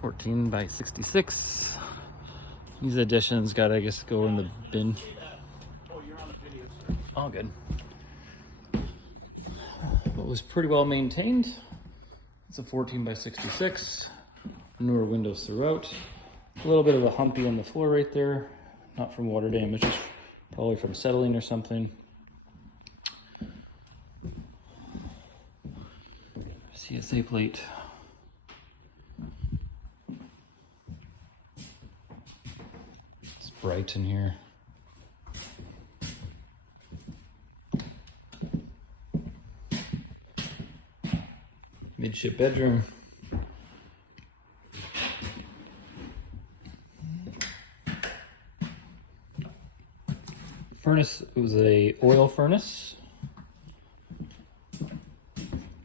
14 by 66. These additions got, I guess, go in the bin. All good. It was pretty well maintained. It's a 14 by 66. Newer windows throughout. A little bit of a humpy on the floor right there. Not from water damage, just probably from settling or something. CSA plate. It's bright in here. Midship bedroom. Furnace, it was a oil furnace.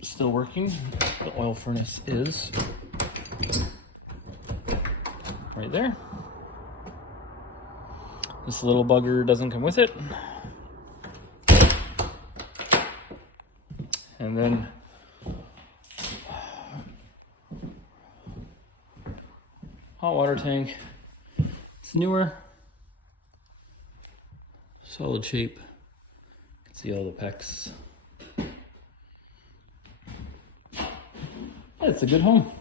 Still working. The oil furnace is right there. This little bugger doesn't come with it. And then hot water tank. It's newer. Solid shape. You can see all the pecs. Yeah, it's a good home.